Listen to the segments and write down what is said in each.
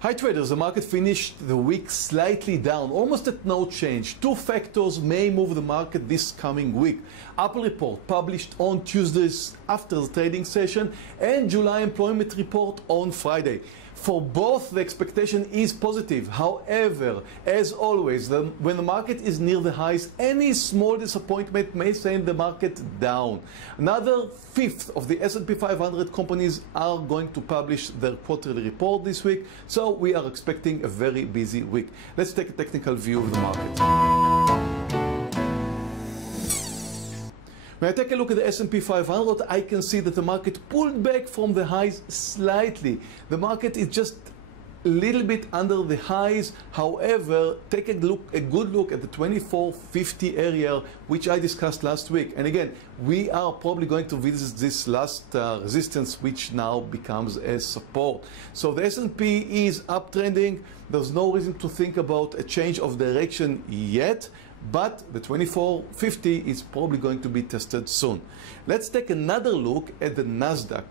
Hi traders, the market finished the week slightly down, almost at no change. Two factors may move the market this coming week. Apple report published on Tuesdays after the trading session and July employment report on Friday. For both, the expectation is positive. However, as always, when the market is near the highs, any small disappointment may send the market down. Another fifth of the S&P 500 companies are going to publish their quarterly report this week, so we are expecting a very busy week. Let's take a technical view of the market. When I take a look at the S&P 500, I can see that the market pulled back from the highs slightly. The market is just a little bit under the highs. However, take a good look at the 2450 area, which I discussed last week. And again, we are probably going to visit this last resistance, which now becomes a support. So the S&P is uptrending. There's no reason to think about a change of direction yet, but the 2450 is probably going to be tested soon. Let's take another look at the Nasdaq.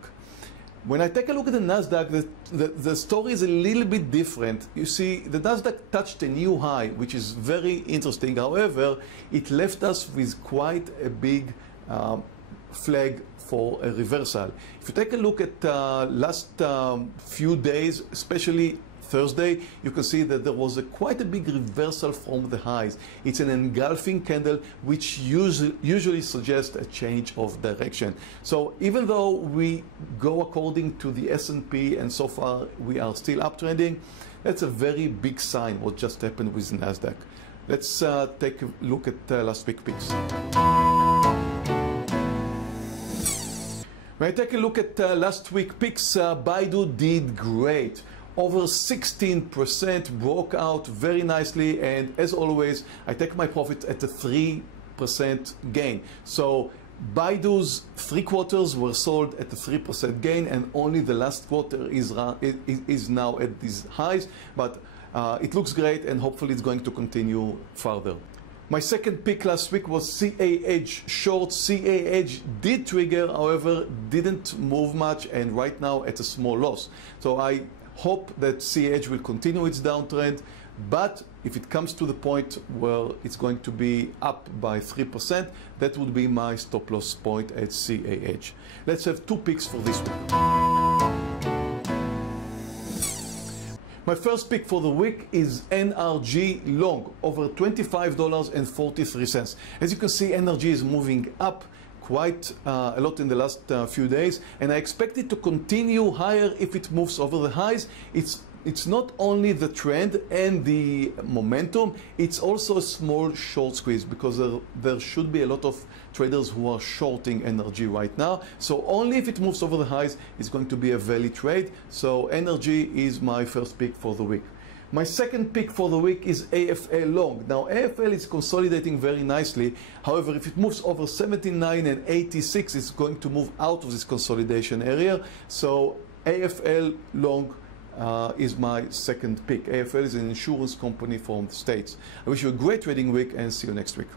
When I take a look at the Nasdaq, the story is a little bit different. You see, the Nasdaq touched a new high, which is very interesting. However, it left us with quite a big flag for a reversal. If you take a look at last few days, especially Thursday, you can see that there was quite a big reversal from the highs. It's an engulfing candle, which usually suggests a change of direction. So even though we go according to the S&P and so far we are still uptrending, that's a very big sign what just happened with Nasdaq. Let's take a look at last week's picks. When I take a look at last week's picks, Baidu did great. Over 16%, broke out very nicely, and as always, I take my profit at a 3% gain. So Baidu's 3 quarters were sold at a 3% gain, and only the last quarter is now at these highs, but it looks great, and hopefully it's going to continue further. My second pick last week was CAH short. CAH did trigger, however, didn't move much, and right now at a small loss. So I hope that CAH will continue its downtrend, but if it comes to the point where it's going to be up by 3%, that would be my stop loss point at CAH. Let's have 2 picks for this week. My first pick for the week is NRG long, over $25.43. As you can see, NRG is moving up quite a lot in the last few days, and I expect it to continue higher if it moves over the highs. It's not only the trend and the momentum, it's also a small short squeeze, because there should be a lot of traders who are shorting NRG right now. So only if it moves over the highs, it's going to be a value trade. So NRG is my first pick for the week. My second pick for the week is AFL long. Now AFL is consolidating very nicely. However, if it moves over 79 and 86, it's going to move out of this consolidation area. So AFL long is my second pick. AFL is an insurance company from the States. I wish you a great trading week and see you next week.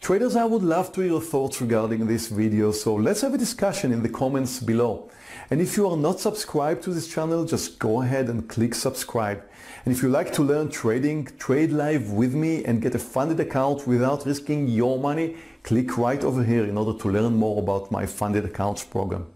Traders, I would love to hear your thoughts regarding this video, so let's have a discussion in the comments below. And if you are not subscribed to this channel, just go ahead and click subscribe. And if you like to learn trading, trade live with me and get a funded account without risking your money, click right over here in order to learn more about my funded accounts program.